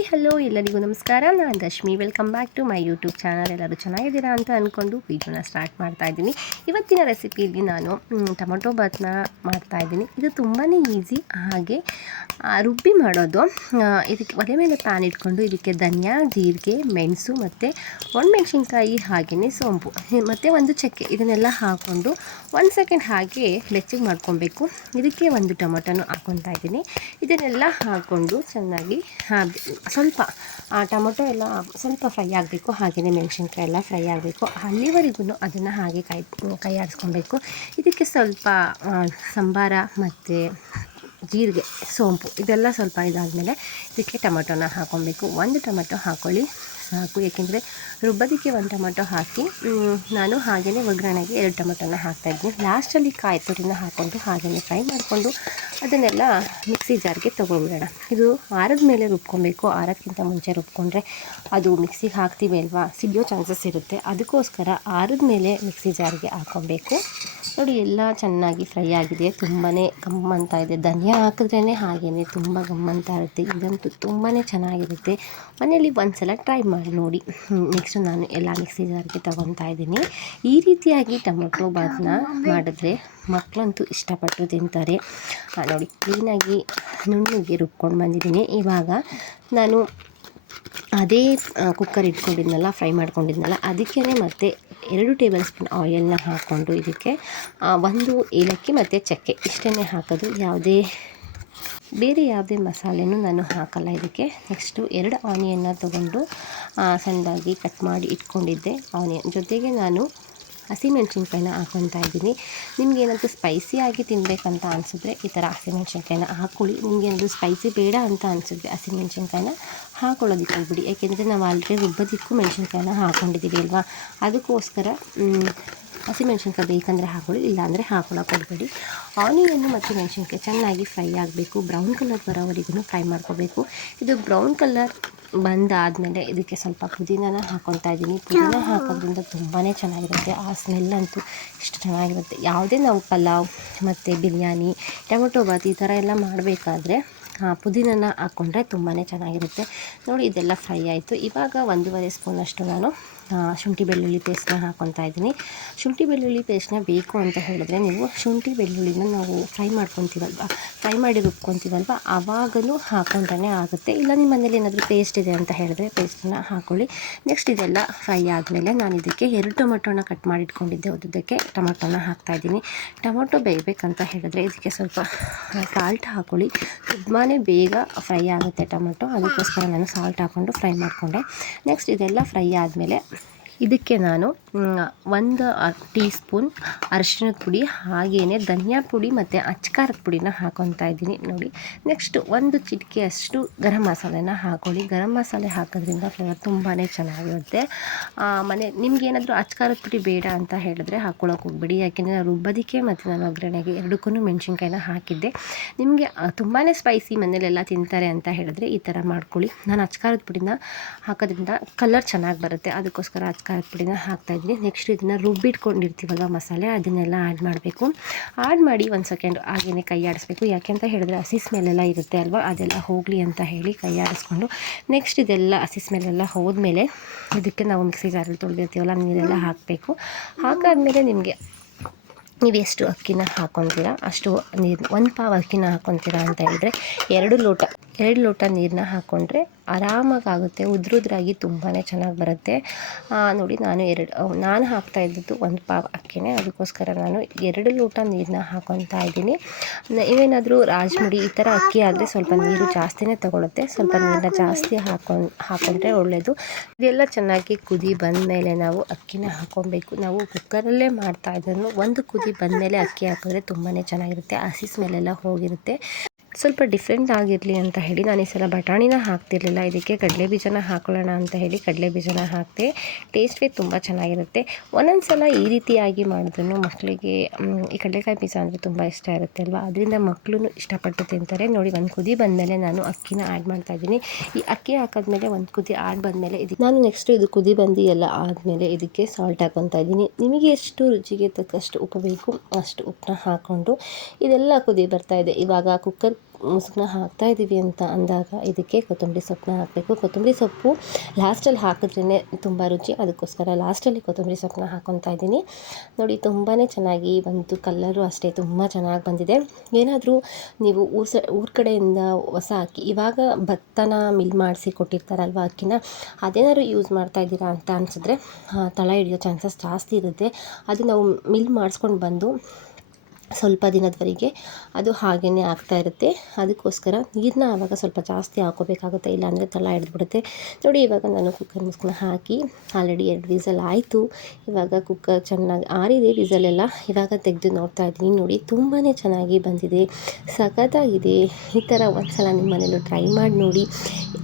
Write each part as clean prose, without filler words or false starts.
Hi hello ಎಲ್ಲರಿಗೂ ನಮಸ್ಕಾರ. ನಾನು Rashmi. Welcome back to my YouTube channel. ಎಲ್ಲರೂ ಚೆನ್ನಾಗಿದ್ದೀರಾ ಅಂತ ಅಂದ್ಕೊಂಡು ವೀಡಿಯೋನ ಸ್ಟಾರ್ಟ್ ಮಾಡ್ತಾಯಿದ್ದೀನಿ. ಇವತ್ತಿನ ರೆಸಿಪಿಯಲ್ಲಿ ನಾನು ಟೊಮೊಟೊ ಬಾತ್ನ ಮಾಡ್ತಾಯಿದ್ದೀನಿ. ಇದು ತುಂಬಾ ಈಸಿ, ಹಾಗೆ ರುಬ್ಬಿ ಮಾಡೋದು. ಇದಕ್ಕೆ ಒಲೆ ಮೇಲೆ ಪ್ಯಾನ್ ಇಟ್ಕೊಂಡು ಇದಕ್ಕೆ ಧನಿಯಾ, ಜೀರಿಗೆ, ಮೆಣಸು ಮತ್ತು ಒಣಮೆಣ್ಸಿನ್ಕಾಯಿ, ಹಾಗೆಯೇ ಸೋಂಪು ಮತ್ತು ಒಂದು ಚಕ್ಕೆ ಇದನ್ನೆಲ್ಲ ಹಾಕ್ಕೊಂಡು 1 ಸೆಕೆಂಡ್ ಹಾಗೆ ಬೆಚ್ಚಗೆ ಮಾಡ್ಕೊಬೇಕು. ಇದಕ್ಕೆ ಒಂದು ಟೊಮೊಟೊನು ಹಾಕ್ಕೊತಾ ಇದ್ದೀನಿ. ಇದನ್ನೆಲ್ಲ ಹಾಕ್ಕೊಂಡು ಚೆನ್ನಾಗಿ ಸ್ವಲ್ಪ ಟೊಮೊಟೊ ಎಲ್ಲ ಸ್ವಲ್ಪ ಫ್ರೈ ಆಗಬೇಕು, ಹಾಗೆಯೇ ಮೆಣಸಿನ್ಕಾಯಿ ಎಲ್ಲ ಫ್ರೈ ಆಗಬೇಕು. ಅಲ್ಲಿವರೆಗೂ ಅದನ್ನು ಹಾಗೆ ಕೈ ಆಡಿಸ್ಕೊಬೇಕು. ಇದಕ್ಕೆ ಸ್ವಲ್ಪ ಸಂಬಾರ ಮತ್ತು ಜೀರಿಗೆ, ಸೋಂಪು ಇದೆಲ್ಲ ಸ್ವಲ್ಪ ಇದಾದಮೇಲೆ ಇದಕ್ಕೆ ಟೊಮೊಟೊನ ಹಾಕ್ಕೊಬೇಕು. ಒಂದು ಟೊಮೊಟೊ ಹಾಕ್ಕೊಳ್ಳಿ ಸಾಕು, ಏಕೆಂದರೆ ರುಬ್ಬೋದಕ್ಕೆ ಒಂದು ಟೊಮೊಟೊ ಹಾಕಿ ನಾನು ಹಾಗೆಯೇ ಒಗ್ಗರಣೆಗೆ 2 ಟೊಮೊಟೊನ ಹಾಕ್ತಾಯಿದ್ದೀನಿ. ಲಾಸ್ಟಲ್ಲಿ ಕಾಯಿ ತುರಿನ ಹಾಕ್ಕೊಂಡು ಹಾಗೆಯೇ ಫ್ರೈ ಮಾಡಿಕೊಂಡು ಅದನ್ನೆಲ್ಲ ಮಿಕ್ಸಿ ಜಾರ್ಗೆ ತೊಗೊಂಡ್ಬಿಡೋಣ. ಇದು ಆರದ ಮೇಲೆ ರುಬ್ಕೊಬೇಕು. ಆರೋಕ್ಕಿಂತ ಮುಂಚೆ ರುಬ್ಕೊಂಡ್ರೆ ಅದು ಮಿಕ್ಸಿಗೆ ಹಾಕ್ತೀವಿ ಅಲ್ವಾ, ಸಿಡಿಯೋ ಚಾನ್ಸಸ್ ಇರುತ್ತೆ. ಅದಕ್ಕೋಸ್ಕರ ಆರದ ಮೇಲೆ ಮಿಕ್ಸಿ ಜಾರ್ಗೆ ಹಾಕ್ಕೊಬೇಕು. ನೋಡಿ, ಎಲ್ಲ ಚೆನ್ನಾಗಿ ಫ್ರೈ ಆಗಿದೆ. ತುಂಬಾ ಗಮ್ಮಂತ ಇದೆ. ಧನಿಯಾ ಹಾಕಿದ್ರೇ ಹಾಗೆಯೇ ತುಂಬ ಗಮ್ಮಂತ ಇರುತ್ತೆ. ಇದಂತೂ ತುಂಬಾ ಚೆನ್ನಾಗಿರುತ್ತೆ. ಮನೆಯಲ್ಲಿ ಒಂದ್ಸಲ ಟ್ರೈ ಮಾಡಿ ನೋಡಿ. ನೆಕ್ಸ್ಟ್ ನಾನು ಎಲ್ಲ ಮಿಕ್ಸಿ ಜಾರ್ಗೆ ತೊಗೊತಾ ಇದ್ದೀನಿ. ಈ ರೀತಿಯಾಗಿ ಟೊಮೊಟೊ ಬಾತ್ನ ಮಾಡಿದ್ರೆ ಮಕ್ಕಳಂತೂ ಇಷ್ಟಪಟ್ಟು ತಿಂತಾರೆ. ನೋಡಿ, ಕ್ಲೀನಾಗಿ ನುಣ್ಣಗೆ ರುಬ್ಕೊಂಡು ಬಂದಿದ್ದೀನಿ. ಇವಾಗ ನಾನು ಅದೇ ಕುಕ್ಕರ್ ಇಟ್ಕೊಂಡಿದ್ನಲ್ಲ, ಫ್ರೈ ಮಾಡ್ಕೊಂಡಿದ್ನಲ್ಲ, ಅದಕ್ಕೇ ಮತ್ತೆ 2 ಟೇಬಲ್ ಸ್ಪೂನ್ ಆಯಿಲ್ನ ಹಾಕ್ಕೊಂಡು ಇದಕ್ಕೆ 1 ಏಲಕ್ಕಿ ಮತ್ತು ಚಕ್ಕೆ ಇಷ್ಟೇ ಹಾಕೋದು. ಬೇರೆ ಯಾವುದೇ ಮಸಾಲೆನೂ ನಾನು ಹಾಕಲ್ಲ ಇದಕ್ಕೆ. ನೆಕ್ಸ್ಟು 2 ಆನಿಯನ್ನ ತೊಗೊಂಡು ಸಣ್ಣದಾಗಿ ಕಟ್ ಮಾಡಿ ಇಟ್ಕೊಂಡಿದ್ದೆ. ಆನಿಯನ್ ಜೊತೆಗೆ ನಾನು ಹಸಿಮೆಣ್ಸಿನ್ಕಾಯಿನ ಹಾಕ್ಕೊತಾ ಇದ್ದೀನಿ. ನಿಮಗೇನಾದರೂ ಸ್ಪೈಸಿಯಾಗಿ ತಿನ್ನಬೇಕಂತ ಅನಿಸಿದ್ರೆ ಈ ಥರ ಹಸಿಮೆಣ್ಸಿನ್ಕಾಯಿನ ಹಾಕ್ಕೊಳ್ಳಿ. ನಿಮಗೇನಾದರೂ ಸ್ಪೈಸಿ ಬೇಡ ಅಂತ ಅನಿಸಿದ್ರೆ ಹಸಿಮೆಣ್ಸಿನ್ಕಾಯಿನ ಹಾಕ್ಕೊಳ್ಳೋದಕ್ಕೆ ಹೋಗ್ಬಿಡಿ. ಯಾಕೆಂದರೆ ನಾವು ಆಲ್ರೆಡಿ ರುಬ್ಬೋದಕ್ಕೂ ಮೆಣ್ಸಿನ್ಕಾಯಿನ ಹಾಕ್ಕೊಂಡಿದ್ದೀವಿ ಅಲ್ವಾ, ಅದಕ್ಕೋಸ್ಕರ ಹಸಿಮೆಣ್ಸಿನ್ಕಾಯಿ ಬೇಕಂದರೆ ಹಾಕ್ಕೊಳ್ಳಿ, ಇಲ್ಲಾಂದರೆ ಹಾಕ್ಕೊಳ್ಳೋಕೆ ಹೋಗಬೇಡಿ. ಆನಿಯನ್ನು ಮತ್ತು ಮೆಣಸಿನ್ಕಾಯಿ ಚೆನ್ನಾಗಿ ಫ್ರೈ ಆಗಬೇಕು. ಬ್ರೌನ್ ಕಲರ್ ಬರೋವರೆಗೂ ಫ್ರೈ ಮಾಡ್ಕೋಬೇಕು. ಇದು ಬ್ರೌನ್ ಕಲರ್ ಬಂದಾದಮೇಲೆ ಇದಕ್ಕೆ ಸ್ವಲ್ಪ ಪುದೀನ ಹಾಕ್ಕೊತಾ ಇದ್ದೀನಿ. ಪುದೀನ ಹಾಕೋದ್ರಿಂದ ತುಂಬಾ ಚೆನ್ನಾಗಿರುತ್ತೆ. ಆ ಸ್ಮೆಲ್ಲಂತೂ ಇಷ್ಟು ಚೆನ್ನಾಗಿರುತ್ತೆ. ಯಾವುದೇ ನಾವು ಪಲಾವ್ ಮತ್ತು ಬಿರಿಯಾನಿ, ಟೊಮೊಟೊ ಬಾತ್ ಈ ಥರ ಎಲ್ಲ ಮಾಡಬೇಕಾದ್ರೆ ಪುದೀನ ಹಾಕ್ಕೊಂಡ್ರೆ ತುಂಬಾ ಚೆನ್ನಾಗಿರುತ್ತೆ. ನೋಡಿ, ಇದೆಲ್ಲ ಫ್ರೈ ಆಯಿತು. ಇವಾಗ 1.5 ಸ್ಪೂನಷ್ಟು ನಾನು ಶುಂಠಿ ಬೆಳ್ಳುಳ್ಳಿ ಪೇಸ್ಟ್ನ ಹಾಕ್ಕೊತಾ ಇದ್ದೀನಿ. ಶುಂಠಿ ಬೆಳ್ಳುಳ್ಳಿ ಪೇಸ್ಟ್ನ ಬೇಕು ಅಂತ ಹೇಳಿದ್ರೆ ನೀವು ಶುಂಠಿ ಬೆಳ್ಳುಳ್ಳಿನ ನಾವು ಫ್ರೈ ಮಾಡಿ ರುಬ್ಕೊತೀವಲ್ವ, ಆವಾಗಲೂ ಹಾಕ್ಕೊಂಡ್ರೆ ಆಗುತ್ತೆ. ಇಲ್ಲ ನಿಮ್ಮ ಮನೇಲಿ ಏನಾದರೂ ಪೇಸ್ಟ್ ಇದೆ ಅಂತ ಹೇಳಿದ್ರೆ ಪೇಸ್ಟನ್ನು ಹಾಕ್ಕೊಳ್ಳಿ. ನೆಕ್ಸ್ಟ್ ಇದೆಲ್ಲ ಫ್ರೈ ಆದಮೇಲೆ ನಾನು ಇದಕ್ಕೆ 2 ಟೊಮೊಟೊನ ಕಟ್ ಮಾಡಿ ಇಟ್ಕೊಂಡಿದ್ದೆ, ಉದ್ದಕ್ಕೆ ಟೊಮೊಟೊನ ಹಾಕ್ತಾಯಿದ್ದೀನಿ. ಟೊಮೊಟೊ ಬೇಯಬೇಕಂತ ಹೇಳಿದ್ರೆ ಇದಕ್ಕೆ ಸ್ವಲ್ಪ ಸಾಲ್ಟ್ ಹಾಕ್ಕೊಳ್ಳಿ. ತುಂಬಾ ಬೇಗ ಫ್ರೈ ಆಗುತ್ತೆ ಟೊಮೊಟೊ, ಅದಕ್ಕೋಸ್ಕರ ನಾನು ಸಾಲ್ಟ್ ಹಾಕ್ಕೊಂಡು ಫ್ರೈ ಮಾಡಿಕೊಂಡೆ. ನೆಕ್ಸ್ಟ್ ಇದೆಲ್ಲ ಫ್ರೈ ಆದಮೇಲೆ ಇದಕ್ಕೆ ನಾನು 1 ಟೀ ಸ್ಪೂನ್ ಅರಿಶಿಣದ ಪುಡಿ, ಹಾಗೆಯೇ ಧನಿಯಾ ಪುಡಿ ಮತ್ತು ಅಚ್ಕಾರದ ಪುಡಿನ ಹಾಕ್ಕೊತಾ ಇದ್ದೀನಿ. ನೋಡಿ, ನೆಕ್ಸ್ಟ್ 1 ಚಿಟಿಕೆಯಷ್ಟು ಗರಂ ಮಸಾಲೆನ ಹಾಕ್ಕೊಳ್ಳಿ. ಗರಂ ಮಸಾಲೆ ಹಾಕೋದ್ರಿಂದ ಫ್ಲೇವರ್ ತುಂಬಾ ಚೆನ್ನಾಗಿರುತ್ತೆ. ನಿಮಗೇನಾದರೂ ಅಚ್ಕಾರದ ಪುಡಿ ಬೇಡ ಅಂತ ಹೇಳಿದ್ರೆ ಹಾಕ್ಕೊಳ್ಳೋಕೆ ಹೋಗ್ಬೇಡಿ. ಯಾಕೆಂದರೆ ನಾನು ರುಬ್ಬೋದಕ್ಕೆ ಮತ್ತು ನಾನು ಒಗ್ಗರಣೆಗೆ 2ಕ್ಕೂ ಮೆಣಸಿನ್ಕಾಯಿನ ಹಾಕಿದ್ದೆ. ನಿಮಗೆ ತುಂಬಾ ಸ್ಪೈಸಿ ಮನೇಲೆಲ್ಲ ತಿಂತಾರೆ ಅಂತ ಹೇಳಿದ್ರೆ ಈ ಥರ ಮಾಡ್ಕೊಳ್ಳಿ. ನಾನು ಅಚ್ಕಾರದ ಪುಡಿನ ಹಾಕೋದ್ರಿಂದ ಕಲರ್ ಚೆನ್ನಾಗಿ ಬರುತ್ತೆ, ಅದಕ್ಕೋಸ್ಕರ ಅಚ್ಕಾರದ ಪುಡಿನ ಹಾಕ್ತಾಯಿದ್ದೀನಿ. ನೆಕ್ಸ್ಟ್ ಇದನ್ನು ರುಬ್ಬಿಟ್ಕೊಂಡಿರ್ತೀವಲ್ವ ಮಸಾಲೆ, ಅದನ್ನೆಲ್ಲ ಆ್ಯಡ್ ಮಾಡಬೇಕು. ಆ್ಯಡ್ ಮಾಡಿ 1 ಸೆಕೆಂಡ್ ಹಾಗೆಯೇ ಕೈ ಆಡಿಸ್ಬೇಕು. ಯಾಕೆಂತ ಹೇಳಿದ್ರೆ ಹಸಿ ಸ್ಮೆಲ್ಲೆಲ್ಲ ಇರುತ್ತೆ ಅಲ್ವಾ, ಅದೆಲ್ಲ ಹೋಗಲಿ ಅಂತ ಹೇಳಿ ಕೈ ಆಡಿಸ್ಕೊಂಡು ನೆಕ್ಸ್ಟ್ ಇದೆಲ್ಲ ಹಸಿ ಸ್ಮೆಲ್ಲೆಲ್ಲ ಹೋದ್ಮೇಲೆ ಇದಕ್ಕೆ ನಾವು ಮಿಕ್ಸಿ ಜಾರಲ್ಲಿ ತೊಳೆದಿರ್ತೀವಲ್ಲ ನೀರೆಲ್ಲ ಹಾಕಬೇಕು. ಹಾಕಾದ್ಮೇಲೆ ನೀವು ಎಷ್ಟು ಅಕ್ಕಿನ ಹಾಕ್ಕೊತೀರಾ ಅಷ್ಟು ನೀರು, 1 ಪಾವ್ ಅಕ್ಕಿನ ಹಾಕ್ಕೊತೀರಾ ಅಂತ ಹೇಳಿದ್ರೆ 2 ಲೋಟ ನೀರನ್ನ ಹಾಕ್ಕೊಂಡ್ರೆ ಆರಾಮಾಗುತ್ತೆ. ಉದ್ರುದ್ರಾಗಿ ತುಂಬಾ ಚೆನ್ನಾಗಿ ಬರುತ್ತೆ. ನೋಡಿ, ನಾನು ಹಾಕ್ತಾ ಇದ್ದದ್ದು 1 ಪಾವ್ ಅಕ್ಕಿನೇ, ಅದಕ್ಕೋಸ್ಕರ ನಾನು 2 ಲೋಟ ನೀರನ್ನ ಹಾಕ್ಕೊತಾ ಇದ್ದೀನಿ. ನೀವೇನಾದರೂ ರಾಜ್ಮುಡಿ ಈ ಥರ ಅಕ್ಕಿ ಆದರೆ ಸ್ವಲ್ಪ ನೀರು ಜಾಸ್ತಿನೇ ತಗೊಳುತ್ತೆ. ಸ್ವಲ್ಪ ನೀರನ್ನ ಜಾಸ್ತಿ ಹಾಕ್ಕೊಂಡ್ರೆ ಒಳ್ಳೆಯದು. ಇದೆಲ್ಲ ಚೆನ್ನಾಗಿ ಕುದಿ ಬಂದಮೇಲೆ ನಾವು ಅಕ್ಕಿನ ಹಾಕ್ಕೊಬೇಕು. ನಾವು ಕುಕ್ಕರಲ್ಲೇ ಮಾಡ್ತಾ ಇದ್ದನ್ನು 1 ಕುದಿ ಬಂದಮೇಲೆ ಅಕ್ಕಿ ಹಾಕಿದ್ರೆ ತುಂಬಾ ಚೆನ್ನಾಗಿರುತ್ತೆ. ಹಸಿ ಸ್ಮೆಲ್ಲೆಲ್ಲ ಹೋಗಿರುತ್ತೆ. ಸ್ವಲ್ಪ ಡಿಫ್ರೆಂಟ್ ಆಗಿರಲಿ ಅಂತ ಹೇಳಿ ನಾನು ಈ ಸಲ ಬಟಾಣಿನ ಹಾಕ್ತಿರ್ಲಿಲ್ಲ. ಇದಕ್ಕೆ ಕಡಲೆ ಬೀಜನ ಹಾಕೊಳ್ಳೋಣ ಅಂತ ಹೇಳಿ ಕಡಲೆ ಬೀಜನ ಹಾಕಿದೆ. ಟೇಸ್ಟ್ವೇ ತುಂಬ ಚೆನ್ನಾಗಿರುತ್ತೆ. ಒಂದೊಂದು ಸಲ ಈ ರೀತಿಯಾಗಿ ಮಾಡಿದ್ರೂ ಮಕ್ಕಳಿಗೆ ಈ ಕಡಲೆಕಾಯಿ ಬೀಜ ಅಂದರೆ ತುಂಬ ಇಷ್ಟ ಇರುತ್ತೆ ಅಲ್ವಾ, ಅದರಿಂದ ಮಕ್ಕಳು ಇಷ್ಟಪಟ್ಟು ತಿಂತಾರೆ. ನೋಡಿ, 1 ಕುದಿ ಬಂದಮೇಲೆ ನಾನು ಅಕ್ಕಿನ ಆ್ಯಡ್ ಮಾಡ್ತಾಯಿದ್ದೀನಿ. ಈ ಅಕ್ಕಿ ಹಾಕಿದ್ಮೇಲೆ 1 ಕುದಿ ಆಡ್ ಬಂದಮೇಲೆ ನಾನು ನೆಕ್ಸ್ಟ್ ಇದು ಕುದಿ ಬಂದು ಎಲ್ಲ ಆದಮೇಲೆ ಇದಕ್ಕೆ ಸಾಲ್ಟ್ ಹಾಕ್ಕೊತಾ ಇದ್ದೀನಿ. ನಿಮಗೆ ಎಷ್ಟು ರುಚಿಗೆ ತಕ್ಕಷ್ಟು ಉಪ್ಪು ಬೇಕು ಅಷ್ಟು ಉಪ್ಪನ್ನ ಹಾಕ್ಕೊಂಡು ಇದೆಲ್ಲ ಕುದಿ ಬರ್ತಾಯಿದೆ. ಇವಾಗ ಕುಕ್ಕರ್ ಮುಸುಕನ್ನ ಹಾಕ್ತಾಯಿದ್ದೀವಿ ಅಂತ ಅಂದಾಗ ಇದಕ್ಕೆ ಕೊತ್ತಂಬರಿ ಸೊಪ್ಪನ್ನ ಹಾಕಬೇಕು. ಕೊತ್ತಂಬರಿ ಸೊಪ್ಪು ಲಾಸ್ಟಲ್ಲಿ ಹಾಕಿದ್ರೇ ತುಂಬ ರುಚಿ, ಅದಕ್ಕೋಸ್ಕರ ಲಾಸ್ಟಲ್ಲಿ ಕೊತ್ತಂಬರಿ ಸೊಪ್ಪನ್ನ ಹಾಕ್ಕೊತಾ ಇದ್ದೀನಿ. ನೋಡಿ ತುಂಬಾ ಚೆನ್ನಾಗಿ ಬಂತು, ಕಲ್ಲರು ಅಷ್ಟೇ ತುಂಬ ಚೆನ್ನಾಗಿ ಬಂದಿದೆ. ಏನಾದರೂ ನೀವು ಊರ ಕಡೆಯಿಂದ ಹೊಸ ಅಕ್ಕಿ, ಇವಾಗ ಭತ್ತನ ಮಿಲ್ ಮಾಡಿಸಿ ಕೊಟ್ಟಿರ್ತಾರಲ್ವ ಅಕ್ಕಿನ, ಅದೇನಾದ್ರು ಯೂಸ್ ಮಾಡ್ತಾ ಇದ್ದೀರಾ ಅಂತ ಅನಿಸಿದ್ರೆ ತಳ ಹಿಡಿಯೋ ಚಾನ್ಸಸ್ ಜಾಸ್ತಿ ಇರುತ್ತೆ. ಅದು ನಾವು ಮಿಲ್ ಮಾಡಿಸ್ಕೊಂಡು ಬಂದು ಸ್ವಲ್ಪ ದಿನದವರೆಗೆ ಅದು ಹಾಗೇ ಆಗ್ತಾ ಇರುತ್ತೆ. ಅದಕ್ಕೋಸ್ಕರ ನೀರನ್ನ ಆವಾಗ ಸ್ವಲ್ಪ ಜಾಸ್ತಿ ಹಾಕೋಬೇಕಾಗುತ್ತೆ, ಇಲ್ಲಾಂದರೆ ತಳ ಹಿಡಿದ್ಬಿಡುತ್ತೆ. ನೋಡಿ ಇವಾಗ ನಾನು ಕುಕ್ಕರ್ ಮುಸ್ಕನ್ನ ಹಾಕಿ ಆಲ್ರೆಡಿ 2 ವಿಸಲ್ ಆಯಿತು. ಇವಾಗ ಕುಕ್ಕರ್ ಚೆನ್ನಾಗಿ ಆರಿದೆ ವಿಸಲೆಲ್ಲ. ಇವಾಗ ತೆಗೆದು ನೋಡ್ತಾ ಇದ್ದೀನಿ. ನೋಡಿ ತುಂಬಾ ಚೆನ್ನಾಗಿ ಬಂದಿದೆ, ಸಖತ್ತಾಗಿದೆ. ಈ ಥರ ಒಂದ್ಸಲ ನಿಮ್ಮ ಮನೇಲೂ ಟ್ರೈ ಮಾಡಿ ನೋಡಿ.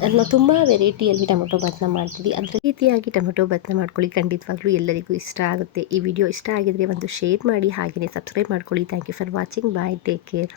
ನಾವು ತುಂಬ ವೆರೈಟಿಯಲ್ಲಿ ಟೊಮೊಟೊ ಬಾತನ್ನ ಮಾಡ್ತೀವಿ, ಅದರ ರೀತಿಯಾಗಿ ಟೊಮೊಟೊ ಬಾತನ್ನ ಮಾಡ್ಕೊಳ್ಳಿ. ಖಂಡಿತವಾಗ್ಲೂ ಎಲ್ಲರಿಗೂ ಇಷ್ಟ ಆಗುತ್ತೆ. ಈ ವಿಡಿಯೋ ಇಷ್ಟ ಆಗಿದ್ರೆ ಒಂದು ಶೇರ್ ಮಾಡಿ, ಹಾಗೆಯೇ ಸಬ್ಸ್ಕ್ರೈಬ್ ಮಾಡ್ಕೊಳ್ಳಿ. Thank you for watching. Bye, take care.